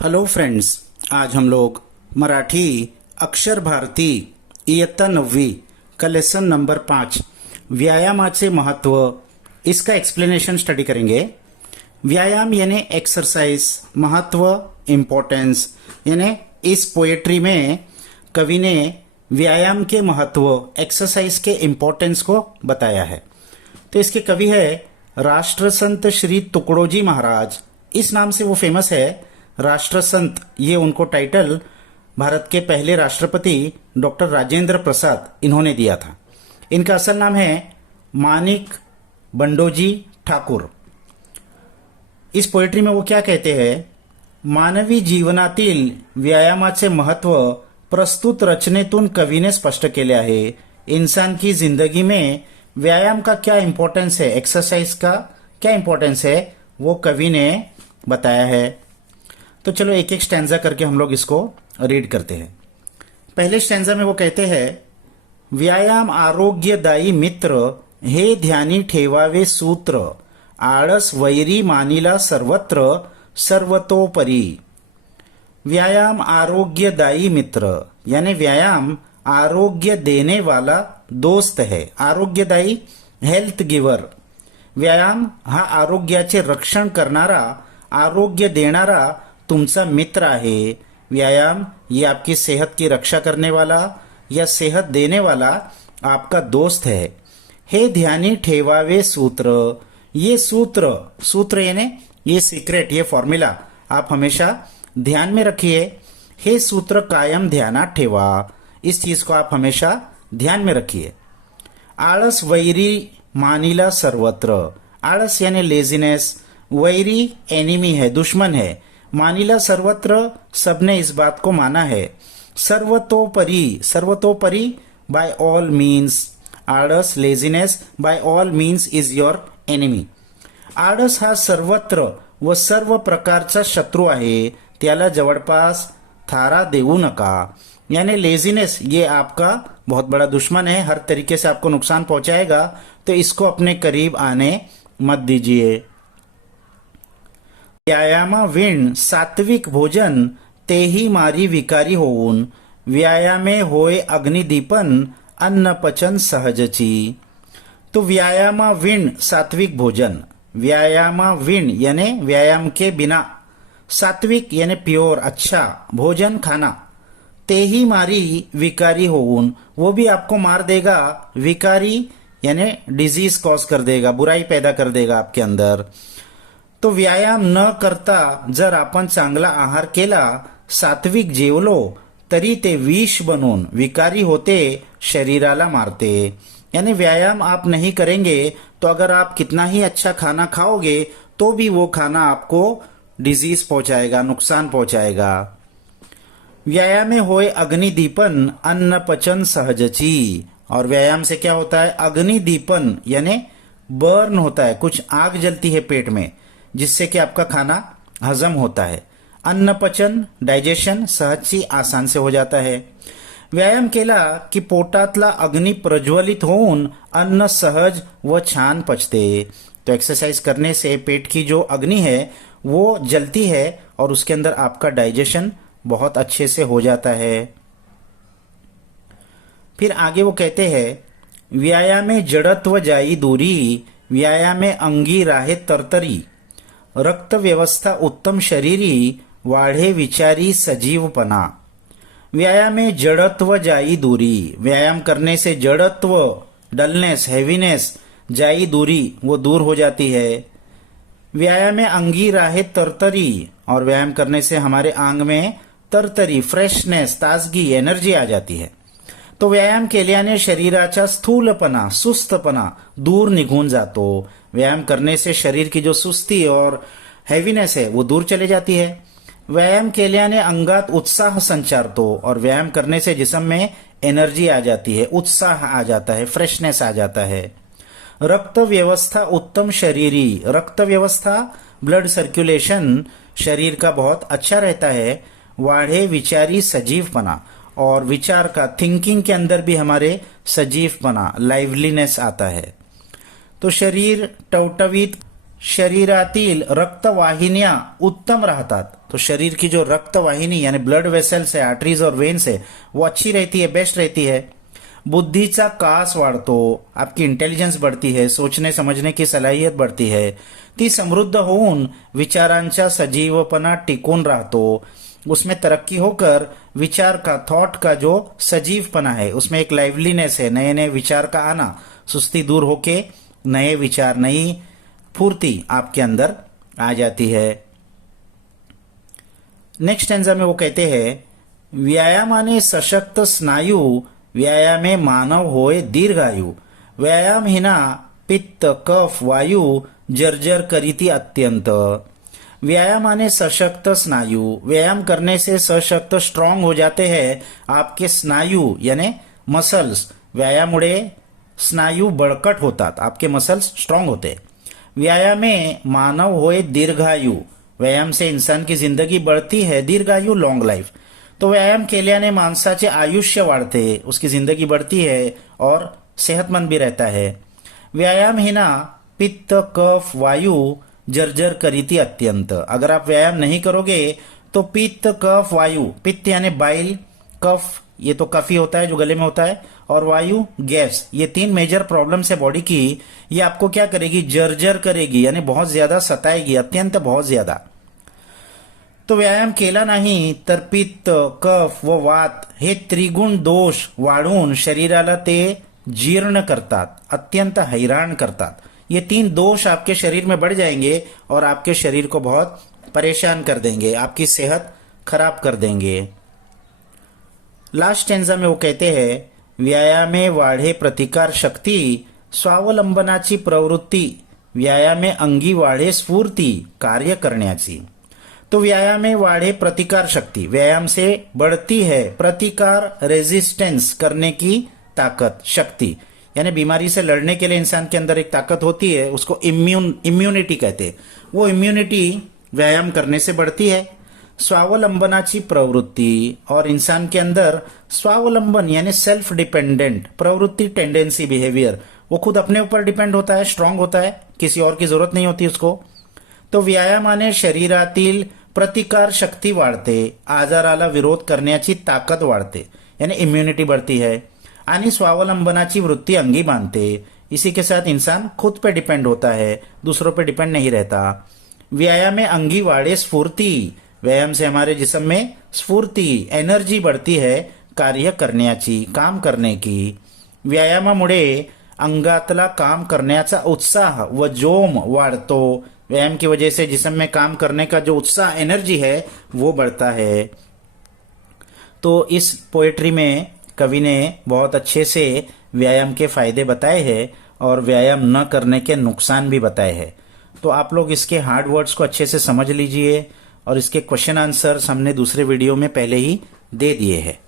Hello friends, आज हम लोग मराठी अक्षर भारती इयत्ता 9वी का लेसन नंबर 5 व्यायामाचे महत्व इसका एक्सप्लेनेशन स्टडी करेंगे। व्यायाम यानी एक्सरसाइज, महत्व, इम्पोर्टेंस, यानी इस पोएट्री में कवि ने व्यायाम के महत्व, एक्सरसाइज के इम्पोर्टेंस को बताया है। तो इसके कवि है राष्ट्रसंत श्री तुकडोजी महाराज। इस नाम से वो फेमस है, राष्ट्रसंत। ये उनको टाइटल भारत के पहले राष्ट्रपति डॉक्टर राजेंद्र प्रसाद इन्होंने दिया था। इनका असल नाम है माणिक बंडोजी ठाकूर। इस पोएट्री में वो क्या कहते हैं, मानवी जीवनातील व्यायामाचे महत्व प्रस्तुत रचनेतून कवीने स्पष्ट केले आहे। इंसान की जिंदगी में व्यायाम का क्या इंपॉर्टेंस है, एक्सरसाइज का क्या इंपॉर्टेंस है, वो कवि ने बताया है। तो चलो एक एक स्टैंजा करके हम लोग इसको रीड करते हैं। पहले स्टैंजा में वो कहते हैं, व्यायाम आरोग्यदायी मित्र, हे ध्यानी ठेवावे सूत्र, आळस वैरी मानिला सर्वत्र, सर्वतोपरी। व्यायाम आरोग्यदायी मित्र यानी व्यायाम आरोग्य देने वाला दोस्त है। आरोग्यदायी हेल्थ गिवर। व्यायाम हा आरोग्याचे रक्षण करणारा, आरोग्य देणारा तुमचा मित्र आहे। व्यायाम ये आपकी सेहत की रक्षा करने वाला या सेहत देने वाला आपका दोस्त है। हे ध्यानी ठेवावे सूत्र, ये सूत्र यानी ये सीक्रेट, ये फॉर्मूला आप हमेशा ध्यान में रखिए। हे सूत्र कायम ध्यानात ठेवा, इस चीज को आप हमेशा ध्यान में रखिए। आळस वैरी मानिला सर्वत्र। आळस यानी लेजीनेस, वैरी एनिमी है, दुश्मन है। मानिला सर्वत्र, सबने इस बात को माना है। सर्वतोपरि, सर्वतोपरि बाय ऑल मीन्स। आळस, laziness by all means is your enemy. आळस हा सर्वत्र व सर्व प्रकारचा शत्रू आहे, त्याला जवळपास थारा देऊ नका। यानी लेजीनेस ये आपका बहुत बड़ा दुश्मन है, हर तरीके से आपको नुकसान पहुंचाएगा, तो इसको अपने करीब आने मत दीजिए। व्यायामाविण सात्विक भोजन, तेही मारी विकारी होऊन। व्यायामे होय अग्निदीपन, अन्न पचन सहजची। तो व्यायामाविण सात्विक भोजन, व्यायामाविण यानी व्यायाम के बिना, सात्विक यानी प्योर अच्छा भोजन खाना, तेही मारी विकारी होऊन, वो भी आपको मार देगा। विकारी यानी डिजीज कॉज कर देगा, बुराई पैदा कर देगा आपके अंदर। तो व्यायाम न करता जर आपण चांगला आहार केला, सात्विक जेवलो, तरी ते विष बनून विकारी होते, शरीराला मारते। यानी व्यायाम आप नहीं करेंगे तो अगर आप कितना ही अच्छा खाना खाओगे तो भी वो खाना आपको डिजीज पहुंचाएगा, नुकसान पहुंचाएगा। व्यायाम होय अग्निदीपन, अन्न पचन सहजची। और व्यायाम से क्या होता है, अग्निदीपन यानी बर्न होता है, कुछ आग जलती है पेट में, जिससे कि आपका खाना हजम होता है। अन्न पचन डाइजेशन सहजची, आसान से हो जाता है। व्यायाम केला की पोटातला अग्नि प्रज्वलित होऊन अन्न सहज व छान पचते। तो एक्सरसाइज करने से पेट की जो अग्नि है वो जलती है और उसके अंदर आपका डाइजेशन बहुत अच्छे से हो जाता है। फिर आगे वो कहते हैं, व्यायामे जड़त्व जाई दूरी, व्यायामे अंगी राहे तरतरी। रक्त व्यवस्था उत्तम शरीरी, वाढे विचारी सजीवपना। व्यायामे जड़त्व जाई दूरी, व्यायाम करने से जड़त्व, डलनेस, हैवीनेस, जाई दूरी, वो दूर हो जाती है। व्यायामे अंगी राहे तरतरी, और व्यायाम करने से हमारे आंग में तरतरी, फ्रेशनेस, ताजगी, एनर्जी आ जाती है। तो व्यायाम केल्याने शरीराचा स्थूलपणा, सुस्तपणा दूर निघून जातो। व्यायाम करने से शरीर की जो सुस्ती और हैवीनेस है वो दूर चले जाती है। व्यायाम केल्याने अंगात उत्साह संचारतो, और व्यायाम करने से जिस्म में एनर्जी आ जाती है, उत्साह आ जाता है, फ्रेशनेस आ जाता है। रक्त व्यवस्था उत्तम शरीरी, रक्त व्यवस्था ब्लड सर्कुलेशन शरीर का बहुत अच्छा रहता है। वाढ़े विचारी सजीवपना, और विचार का, थिंकिंग के अंदर भी हमारे सजीवपना, लाइवलीनेस आता है। तो शरीर टवटवीत शरीरातील रक्तवाहिन्या उत्तम राहतात. तो शरीर की जो रक्तवाहिनी यानी ब्लड वेसल्स है, आर्टरीज और वेन्स है, वो अच्छी रहती है, बेस्ट रहती है. बुद्धीचा कास वाढतो, आपकी इंटेलिजन्स बढ़ती है, सोचणे समजणे की सलाहियत बढ़ती है. ती समृद्ध होऊन विचारांचा सजीवपणा टिकून राहतो. उसमें तरक्की होकर विचार का, थॉट का जो सजीवपना है, उसमें एक लाइवलीनेस है, नए नए विचार का आना, सुस्ती दूर होके नए विचार, नई फुर्ती आपके अंदर आ जाती है. नेक्स्ट स्टैंजा में वो कहते हैं, व्यायामाने सशक्त स्नायू, व्यायामे मानव होय दीर्घायु. व्यायाम हिना पित्त कफ वायू जर्जर करीती अत्यंत. व्यायामाने सशक्त स्नायु, व्यायाम करने से सशक्त स्ट्रांग हो जाते हैं आपके स्नायू यानी मसल्स. व्यायामुळे स्नायू बळकट होतात, आपके मसल्स स्ट्रांग होते. व्यायामे मानव होय दीर्घायु, व्यायाम से इंसान की जिंदगी बढ़ती है, दीर्घायु लॉन्ग लाइफ. तो व्यायाम केल्याने माणसाचे आयुष्य वाढते, उसकी जिंदगी बढ़ती है और सेहतमंद भी रहता है. व्यायाम हिना पित्त कफ वायु जर्जर करीती अत्यंत. अगर आप व्यायाम नहीं करोगे तो पित्त कफ वायु, पित्त यानी बाइल, कफ ये तो कफी होता है जो गले में होता है, और वायु गैस, ये तीन मेजर प्रॉब्लम्स है बॉडी की. ये आपको क्या करेगी, जर्जर करेगी यानी बहुत ज्यादा सताएगी, अत्यंत बहुत ज्यादा. तो व्यायाम केला नाही तर पित्त कफ व वात हे त्रिगुण दोष वाढून शरीराला ते जीर्ण करतात, अत्यंत हैरान करतात. ये तीन दोष आपके शरीर में बढ़ जाएंगे और आपके शरीर को बहुत परेशान कर देंगे, आपकी सेहत खराब कर देंगे. लास्ट स्टेंजा में वो कहते हैं, व्यायामे वाढे प्रतिकार शक्ती, स्वावलंबनाची प्रवृत्ती, व्यायामे अंगी वाढे स्फूर्ती कार्य करण्याची. तो व्यायामे वाढे प्रतिकार शक्ति, व्यायाम से बढ़ती है प्रतिकार, रेजिस्टेंस करने की ताकत, शक्ति. यानी बीमारी से लड़ने के लिए इंसान के अंदर एक ताकत होती है, उसको इम्यूनिटी कहते हैं. वो इम्यूनिटी व्यायाम करने से बढ़ती है. स्वावलंबनाची प्रवृत्ति, और इंसान के अंदर स्वावलंबन यानी सेल्फ डिपेंडेंट प्रवृत्ति, टेंडेंसी, बिहेवियर, वो खुद अपने ऊपर डिपेंड होता है, स्ट्रांग होता है, किसी और की जरूरत नहीं होती उसको. तो व्यायामाने शरीरातील प्रतिकार शक्ती वाढते, आजाराला विरोध करण्याची ताकद वाढते यानी इम्युनिटी बढ़ती है, आणि स्वावलंबनाची वृत्ति अंगी बांधते. इसी के साथ इंसान खुद पे डिपेंड होता है, दूसरों पे डिपेंड नहीं रहता. व्यायाम में अंगी वाढे स्फूर्ति, व्यायाम से हमारे जिस्म में स्फूर्ति, एनर्जी बढ़ती है कार्य करण्याची, काम करने की. व्यायामामुळे अंगातला काम करण्याचा उत्साह व जोम वाढतो. व्यायाम की वजह से जिस्म में काम करने का जो उत्साह, एनर्जी है वो बढ़ता है. तो इस पोएट्री में कवि ने बहुत अच्छे से व्यायाम के फायदे बताए हैं और व्यायाम न करने के नुकसान भी बताए हैं. तो आप लोग इसके हार्ड वर्ड्स को अच्छे से समझ लीजिए और इसके क्वेश्चन आंसर्स हमने दूसरे वीडियो में पहले ही दे दिए हैं.